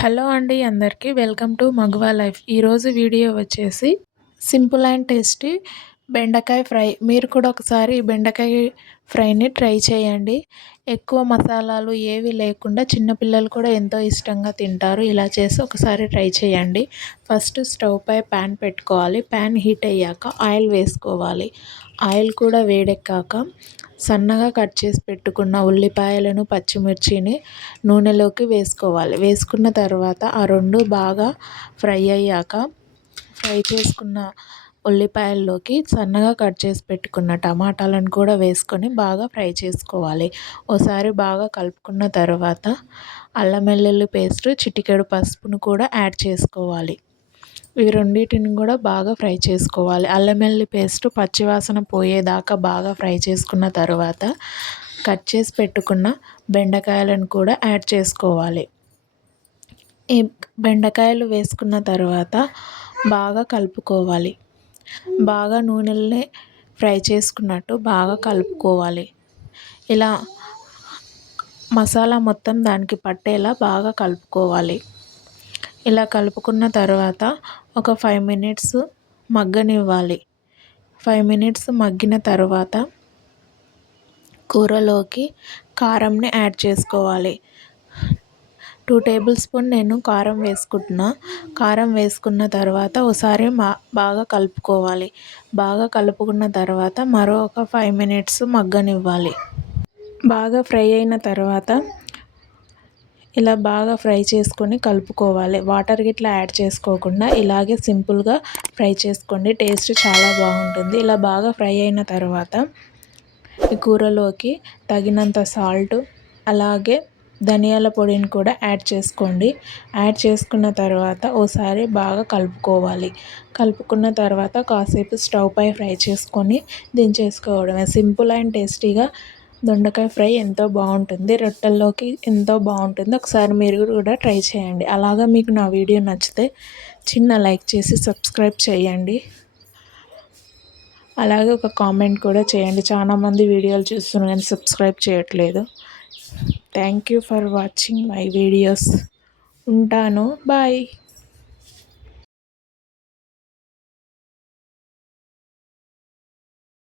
Hello అండి అందరికీ welcome to Maguva life. ఈరోజు వీడియో వచ్చేసి సింపుల్ అండ్ టేస్టీ బెండకాయ ఫ్రై. మీరు కూడా ఒకసారి బెండకాయ ఫ్రైని ట్రై చేయండి. ఎక్కువ మసాలాలు ఏవి లేకుండా చిన్నపిల్లలు కూడా ఎంతో ఇష్టంగా తింటారు. ఇలా చేసి ఒకసారి ట్రై చేయండి. ఫస్ట్ స్టవ్ పై ప్యాన్ పెట్టుకోవాలి. ప్యాన్ హీట్ అయ్యాక ఆయిల్ వేసుకోవాలి. ఆయిల్ కూడా వేడెక్కాక సన్నగా కట్ చేసి పెట్టుకున్న ఉల్లిపాయలను పచ్చిమిర్చిని నూనెలోకి వేసుకోవాలి. వేసుకున్న తర్వాత ఆ రెండు బాగా ఫ్రై అయ్యాక ఫ్రై చేసుకున్న ఉల్లిపాయల్లోకి సన్నగా కట్ చేసి పెట్టుకున్న టమాటాలను కూడా వేసుకొని బాగా ఫ్రై చేసుకోవాలి. ఓసారి బాగా కలుపుకున్న తర్వాత అల్లం వెల్లుల్లి పేస్ట్ చిటికెడు పసుపును కూడా యాడ్ చేసుకోవాలి. ఇవి రెండింటిని కూడా బాగా ఫ్రై చేసుకోవాలి. అల్లం వెల్లుల్లి పేస్ట్ పచ్చివాసన పోయేదాకా బాగా ఫ్రై చేసుకున్న తర్వాత కట్ చేసి పెట్టుకున్న బెండకాయలను కూడా యాడ్ చేసుకోవాలి. ఈ బెండకాయలు వేసుకున్న తర్వాత బాగా కలుపుకోవాలి. బాగా నూనెలనే ఫ్రై చేసుకున్నట్టు బాగా కలుపుకోవాలి. ఇలా మసాలా మొత్తం దానికి పట్టేలా బాగా కలుపుకోవాలి. ఇలా కలుపుకున్న తర్వాత ఒక ఫైవ్ మినిట్స్ మగ్గనివ్వాలి. ఫైవ్ మినిట్స్ మగ్గిన తర్వాత కూరలోకి కారంని యాడ్ చేసుకోవాలి. టూ టేబుల్ స్పూన్ నేను కారం వేసుకుంటున్నా. కారం వేసుకున్న తర్వాత ఒకసారి మా బాగా కలుపుకోవాలి. బాగా కలుపుకున్న తర్వాత మరో ఒక ఫైవ్ మినిట్స్ మగ్గనివ్వాలి. బాగా ఫ్రై అయిన తర్వాత ఇలా బాగా ఫ్రై చేసుకొని కలుపుకోవాలి. వాటర్ గిట్లా యాడ్ చేసుకోకుండా ఇలాగే సింపుల్గా ఫ్రై చేసుకోండి. టేస్ట్ చాలా బాగుంటుంది. ఇలా బాగా ఫ్రై అయిన తర్వాత ఈ కూరలోకి తగినంత సాల్ట్ అలాగే ధనియాల పొడిని కూడా యాడ్ చేసుకోండి. యాడ్ చేసుకున్న తర్వాత ఓసారి బాగా కలుపుకోవాలి. కలుపుకున్న తర్వాత కాసేపు స్టవ్ పై ఫ్రై చేసుకొని దించేసుకోవడమే. సింపుల్ అండ్ టేస్టీగా దొండకాయ ఫ్రై ఎంతో బాగుంటుంది. రొట్టెల్లోకి ఎంతో బాగుంటుంది. ఒకసారి మీరు కూడా ట్రై చేయండి. అలాగా మీకు నా వీడియో నచ్చితే చిన్న లైక్ చేసి సబ్స్క్రైబ్ చేయండి. అలాగే ఒక కామెంట్ కూడా చేయండి. చాలామంది వీడియోలు చూస్తున్నారు కానీ సబ్స్క్రైబ్ చేయట్లేదు. Thank you for watching my videos ఉంటాను. బాయ్